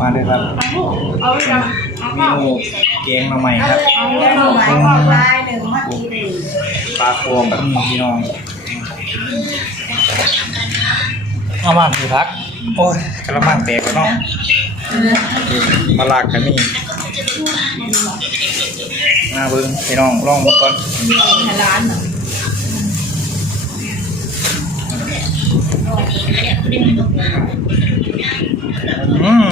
มาเลยครับเอาไปยังเอาเมนูแกงมาใหม่ครับเอาเรื่องใหม่ของลายหนึ่งมากินปลาโคมแบบนี้พี่น้องเอามาคือพัก โอ้ยกระมังแตกแล้วเนาะมาลากกันนี่หน้าเบิ้งพี่น้องลองมาก่อนร้านอืม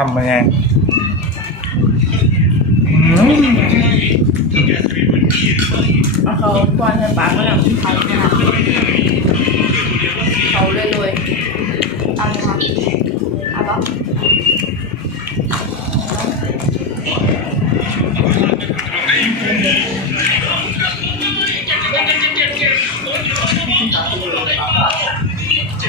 ทำยังไงอืมเอาเขาควรจะปากมันอะเขาเขาเลยเลยเอาเลยค่ะเอาปะ